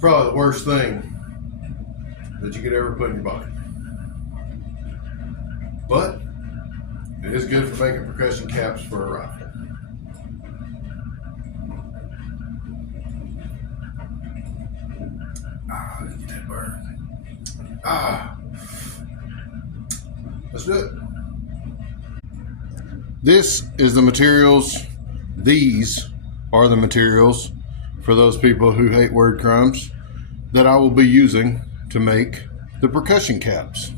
probably the worst thing that you could ever put in your body. But it is good for making percussion caps for a rifle. Get that burn. Let's do it. This is the materials. These are the materials for those people who hate word crumbs that I will be using to make the percussion caps.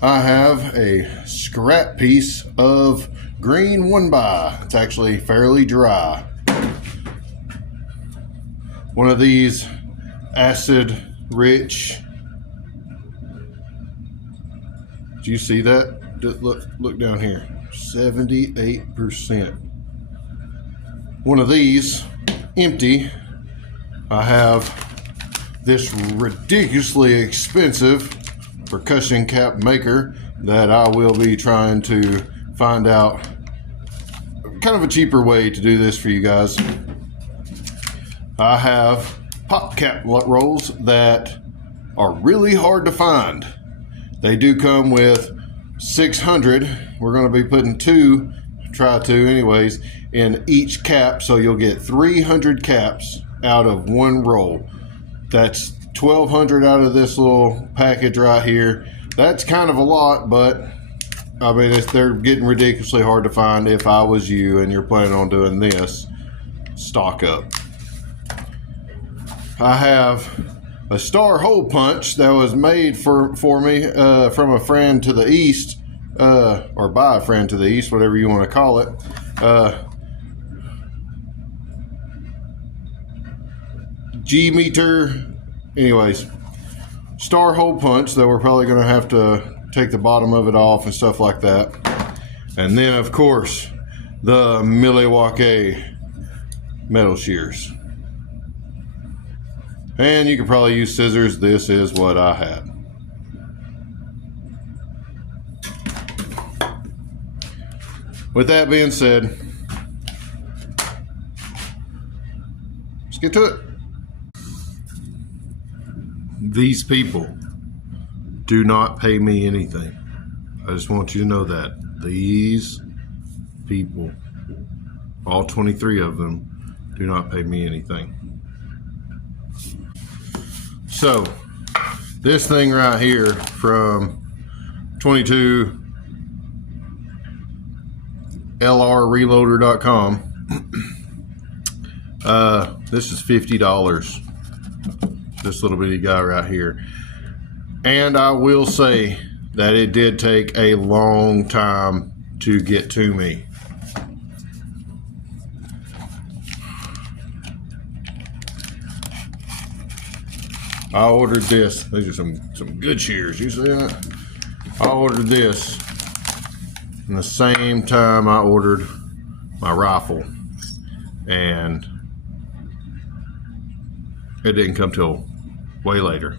I have a scrap piece of green 1x. It's actually fairly dry. One of these acid rich. Do you see that? Look down here. 78%. One of these empty. I have this ridiculously expensive percussion cap maker that I will be trying to find out kind of a cheaper way to do this for you guys. I have pop cap rolls that are really hard to find. They do come with 600. We're going to be putting try to anyways, in each cap, so you'll get 300 caps out of one roll. That's 1,200 out of this little package right here. That's kind of a lot, but I mean, they're getting ridiculously hard to find. If I was you and you're planning on doing this, stock up. I have a star hole punch that was made for me from a friend to the east, or by a friend to the east, whatever you want to call it. G-meter, anyways, star hole punch that we're probably going to have to take the bottom of it off and stuff like that. And then, of course, the Milwaukee metal shears. And you could probably use scissors. This is what I had. With that being said, let's get to it. These people do not pay me anything. I just want you to know that. These people, all 23 of them, do not pay me anything. So, this thing right here from 22lrreloader.com, this is $50. This little bitty guy right here. And I will say that it did take a long time to get to me. I ordered this. These are some good shears. You see that? I ordered this in the same time I ordered my rifle, and it didn't come till way later.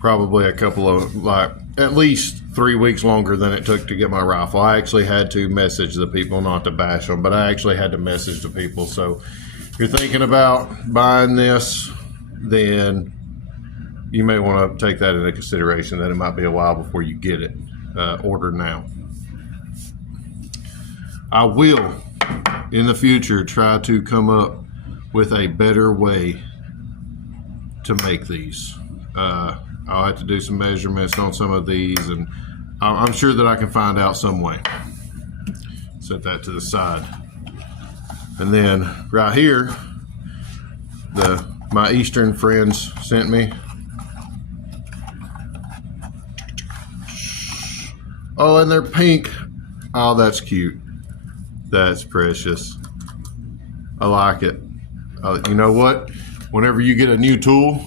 Probably a couple of, like, at least 3 weeks longer than it took to get my rifle. I actually had to message the people, not to bash them, but I actually had to message the people. So if you're thinking about buying this, then you may want to take that into consideration, that it might be a while before you get it. Order now. I will, in the future, try to come up with a better way to make these. I'll have to do some measurements on some of these, and I'm sure that I can find out some way. Set that to the side. And then right here, my Eastern friends sent me. Oh, and they're pink. Oh, that's cute. That's precious. I like it. You know what? Whenever you get a new tool,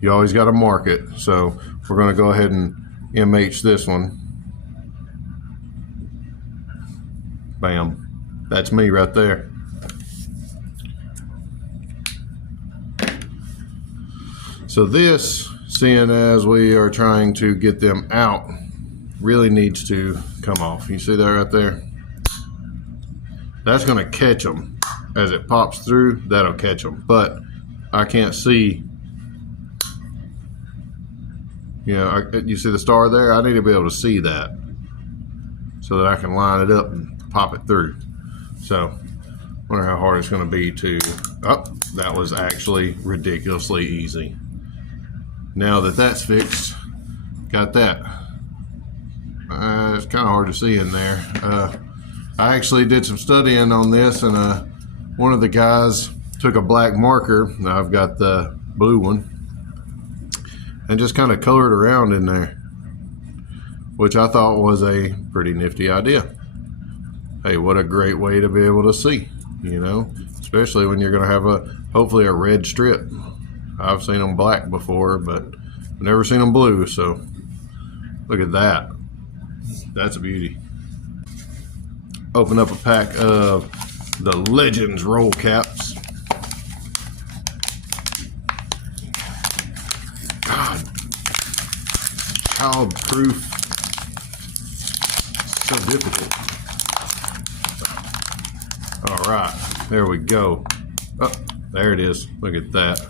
you always got to mark it. So we're going to go ahead and MH this one. Bam. That's me right there. So this, seeing as we are trying to get them out, really needs to come off. You see that right there? That's going to catch them as it pops through, that'll catch them. But I can't see, you know, you see the star there? I need to be able to see that so that I can line it up and pop it through. So, wonder how hard it's going to be to, oh, that was actually ridiculously easy. Now that that's fixed, got that. It's kind of hard to see in there. I actually did some studying on this, and one of the guys took a black marker, now I've got the blue one, and just kind of colored around in there, which I thought was a pretty nifty idea. Hey, what a great way to be able to see, you know, especially when you're going to have hopefully a red strip. I've seen them black before, but I've never seen them blue, so look at that. That's a beauty. Open up a pack of the Legends roll caps. God, child-proof, so difficult. All right, there we go. Oh, there it is. Look at that.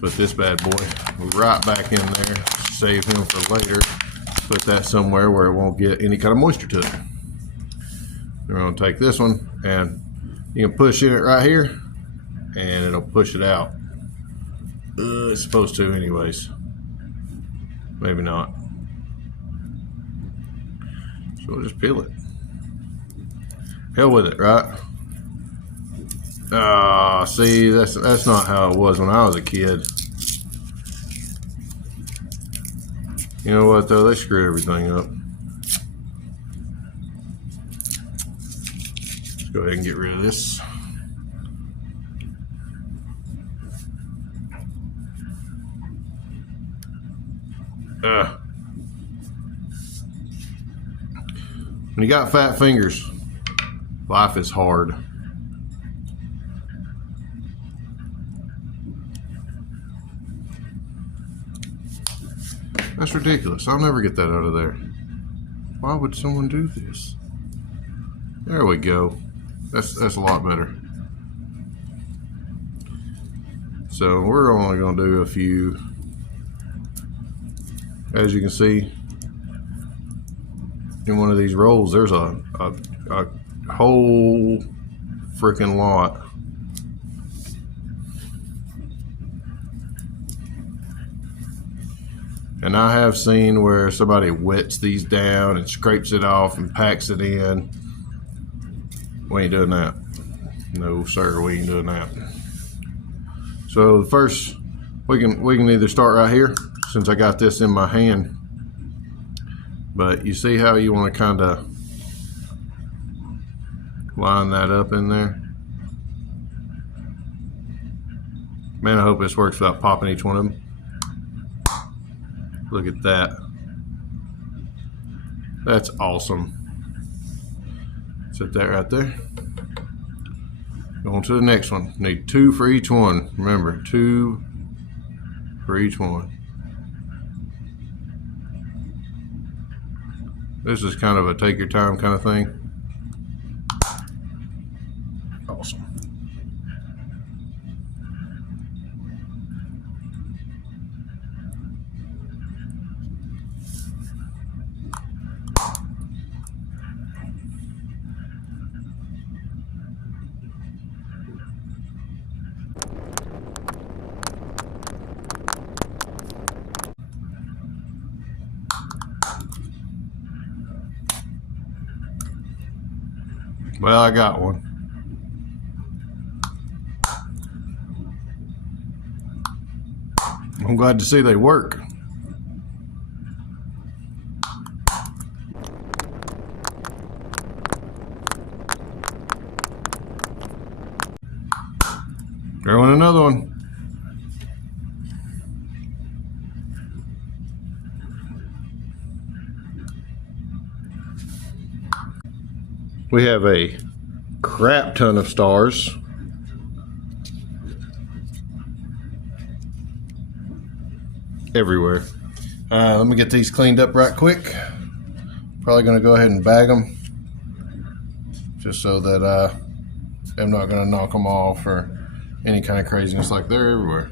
Put this bad boy right back in there. Save him for later. Put that somewhere where it won't get any kind of moisture to it. We're going to take this one, and you can push in it right here, and it'll push it out. It's supposed to anyways. Maybe not. So we'll just peel it. Hell with it, right? See, that's not how it was when I was a kid. You know what though? They screwed everything up. Let's go ahead and get rid of this. When you got fat fingers, life is hard. That's ridiculous. I'll never get that out of there. Why would someone do this? There we go. That's a lot better. So we're only going to do a few. As you can see, in one of these rolls, there's a whole freaking lot. And I have seen where somebody wets these down and scrapes it off and packs it in. We ain't doing that. No, sir, we ain't doing that. So the first, we can either start right here, since I got this in my hand. But you see how you want to kind of line that up in there? Man, I hope this works without popping each one of them. Look at that. That's awesome. Set that right there. Go on to the next one. Need 2 for each one. Remember, 2 for each one. This is kind of a take your time kind of thing. Awesome. Well, I got one. I'm glad to see they work. Throwing another one. We have a crap ton of stars. Everywhere. Let me get these cleaned up right quick. Probably going to go ahead and bag them just so that am not going to knock them off or any kind of craziness. Like, they're everywhere.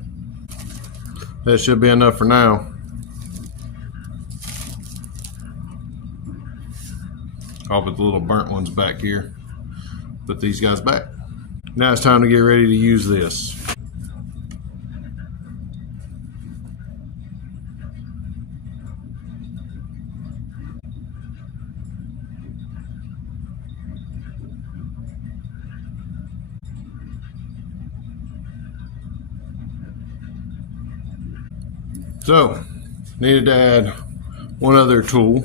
That should be enough for now. I'll put the little burnt ones back here. Put these guys back. Now it's time to get ready to use this. So, needed to add one other tool.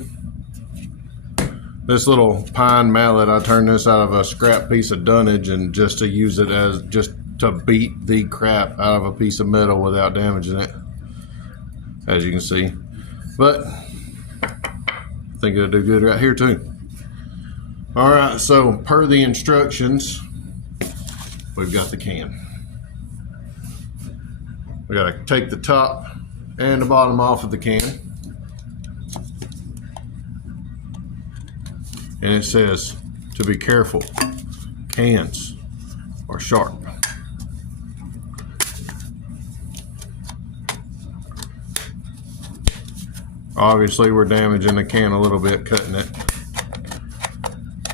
This little pine mallet, I turned this out of a scrap piece of dunnage and just to use it as just to beat the crap out of a piece of metal without damaging it, as you can see. But I think it'll do good right here too. All right, so per the instructions, we've got the can. We got to take the top and the bottom off of the can. And it says to be careful, cans are sharp. Obviously we're damaging the can a little bit cutting it.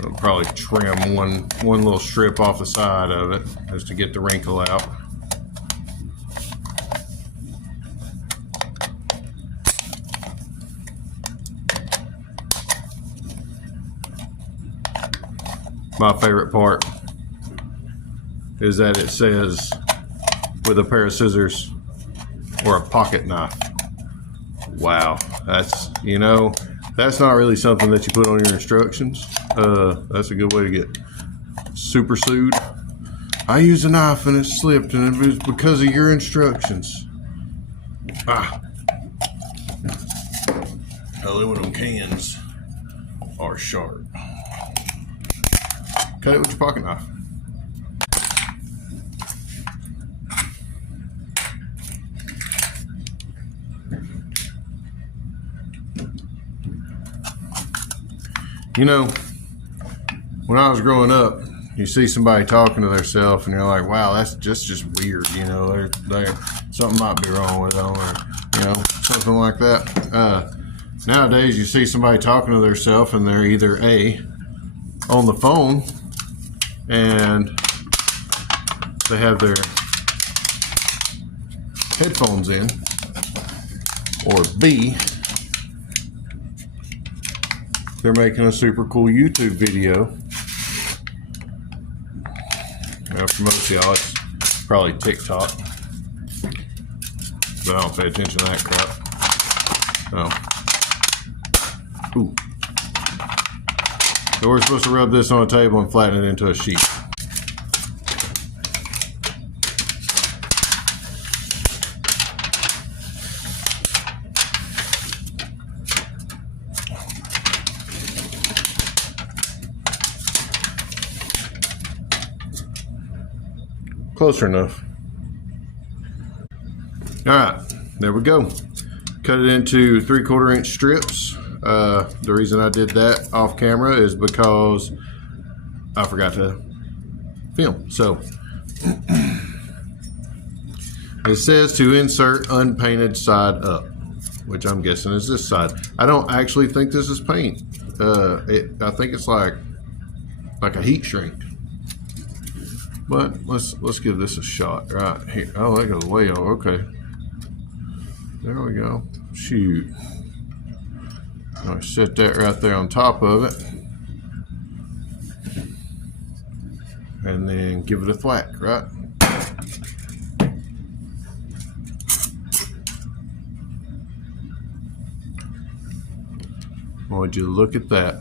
I'll probably trim one little strip off the side of it just to get the wrinkle out. My favorite part is that it says with a pair of scissors or a pocket knife. Wow, that's, you know, that's not really something that you put on your instructions. That's a good way to get super sued. I used a knife and it slipped and it was because of your instructions. Aluminum cans are sharp. Cut it with your pocket knife. You know, when I was growing up, you see somebody talking to themselves and you're like, wow, that's just weird, you know, something might be wrong with them, or, you know, something like that. Nowadays, you see somebody talking to themselves and they're either A, on the phone, and they have their headphones in, or B, they're making a super cool YouTube video. Now, for most of y'all, it's probably TikTok, but I don't pay attention to that crap. Oh. Ooh. So we're supposed to rub this on a table and flatten it into a sheet. Closer enough. All right, there we go. Cut it into 3/4 inch strips. The reason I did that off camera is because I forgot to film. So it says to insert unpainted side up, which I'm guessing is this side. I don't actually think this is paint. I think it's like a heat shrink. But let's give this a shot right here. Oh, that goes way over. Okay, there we go. Shoot. I'll set that right there on top of it, and then give it a thwack, right? Would you look at that?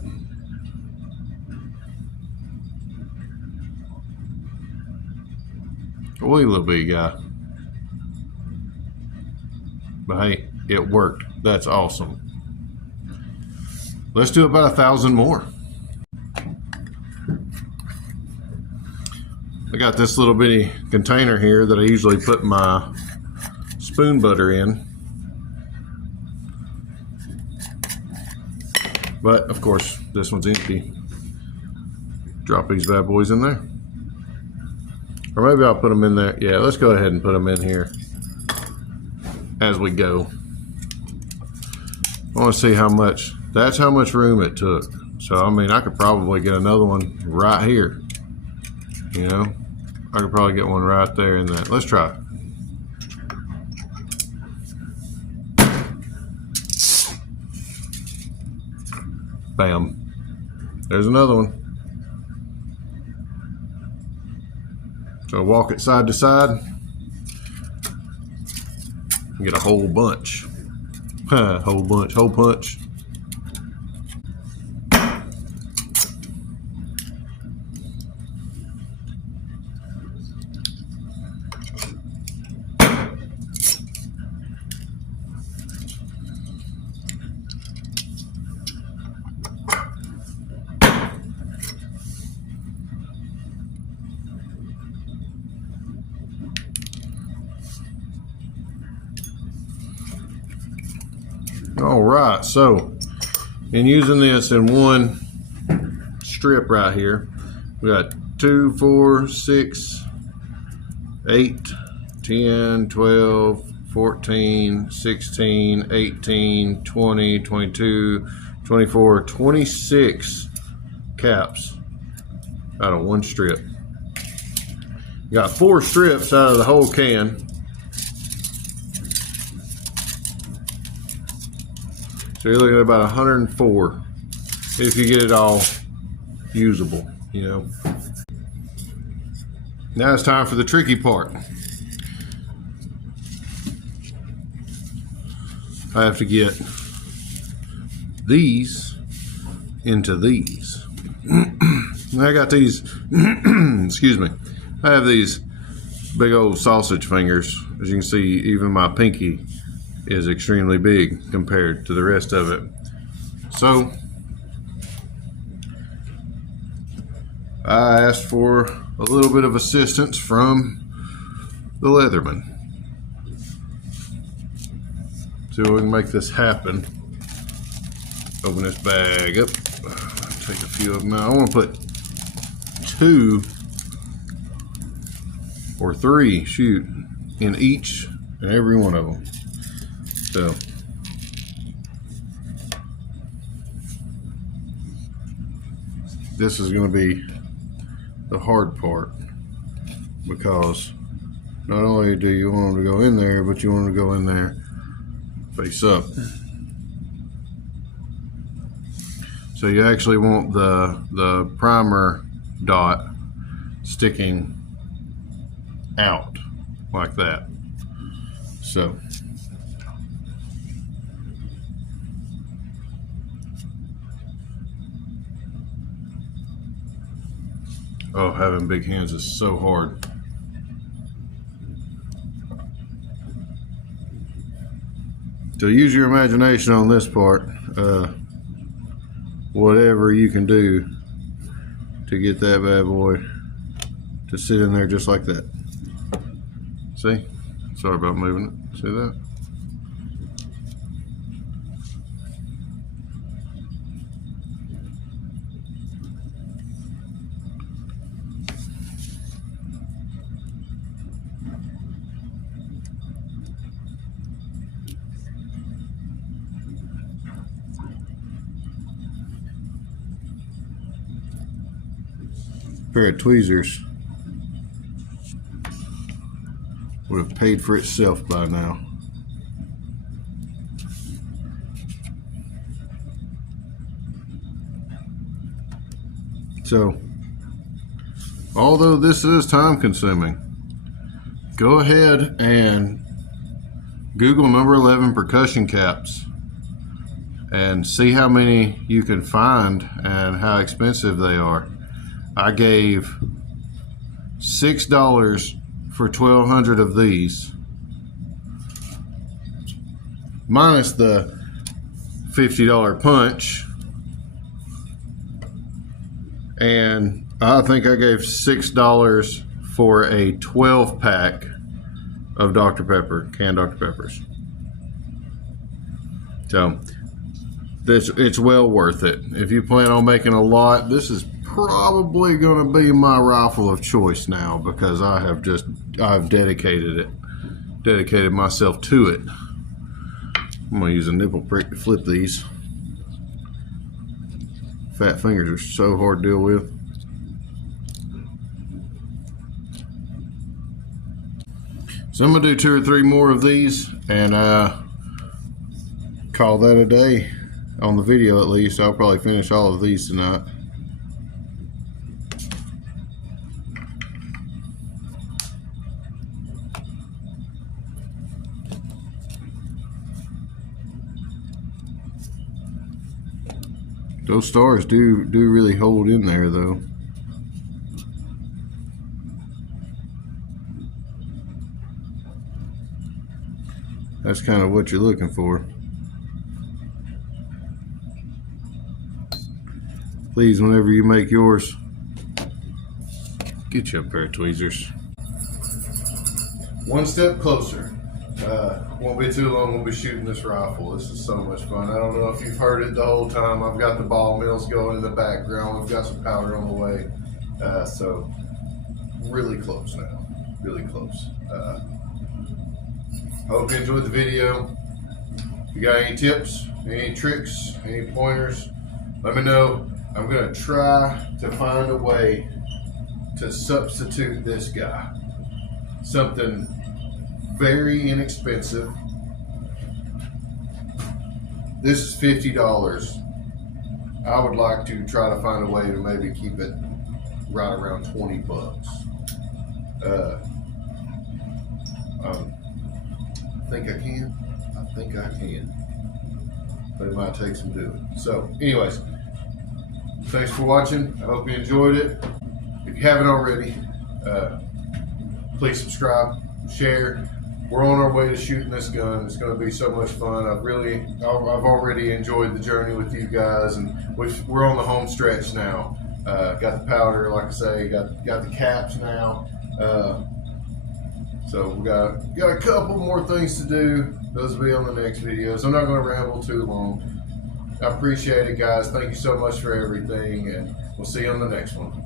A wee little bitty guy. But hey, it worked. That's awesome. Let's do about 1,000 more. I got this little bitty container here that I usually put my spoon butter in. But of course, this one's empty. Drop these bad boys in there. Or maybe I'll put them in there. Yeah, let's go ahead and put them in here as we go. I want to see how much, that's how much room it took. So, I mean, I could probably get another one right here. You know, I could probably get one right there in that. Let's try it. Bam. There's another one. So walk it side to side. Get a whole bunch. Whole bunch, hole punch. All right, so in using this in one strip right here, we got 2, 4, 6, 8, 10, 12, 14, 16, 18, 20, 22, 24, 26 caps out of one strip. You got 4 strips out of the whole can. So you're looking at about 104 if you get it all usable, you know. Now it's time for the tricky part. I have to get these into these. I got these, excuse me, I have these big old sausage fingers. As you can see, even my pinky is extremely big compared to the rest of it. So I asked for a little bit of assistance from the Leatherman. See if we can make this happen. Open this bag up. Take a few of them out. I want to put 2 or 3, shoot, in each and every one of them. So this is going to be the hard part, because not only do you want them to go in there, but you want them to go in there face up. So you actually want the primer dot sticking out like that. So oh, having big hands is so hard. So use your imagination on this part. Whatever you can do to get that bad boy to sit in there just like that. See? Sorry about moving it. See that? Pair of tweezers would have paid for itself by now. So, although this is time consuming, go ahead and Google number 11 percussion caps and see how many you can find and how expensive they are. I gave $6 for 1,200 of these, minus the $50 punch, and I think I gave $6 for a 12 pack of Dr. Pepper, canned Dr. Peppers. So it's well worth it. If you plan on making a lot, this is probably going to be my rifle of choice now, because I've dedicated myself to it. I'm going to use a nipple prick to flip these. Fat fingers are so hard to deal with. So I'm going to do 2 or 3 more of these and call that a day on the video. At least I'll probably finish all of these tonight. Those stars do really hold in there though. That's kind of what you're looking for. Please, whenever you make yours, get you a pair of tweezers. One step closer. Won't be too long, we'll be shooting this rifle. This is so much fun. I don't know if you've heard it the whole time. I've got the ball mills going in the background. We've got some powder on the way. So really close now, really close. I hope you enjoyed the video. If you got any tips, any tricks, any pointers, let me know. I'm gonna try to find a way to substitute this guy. Something very inexpensive. This is $50. I would like to try to find a way to maybe keep it right around 20 bucks. I think I can. But it might take some doing. So anyways, thanks for watching. I hope you enjoyed it. If you haven't already, please subscribe, share. We're on our way to shooting this gun. It's going to be so much fun. I've already enjoyed the journey with you guys, and we're on the home stretch now. Got the powder, like I say, got the caps now. So we got a couple more things to do. Those will be on the next videos. I'm not going to ramble too long. I appreciate it, guys. Thank you so much for everything, and we'll see you on the next one.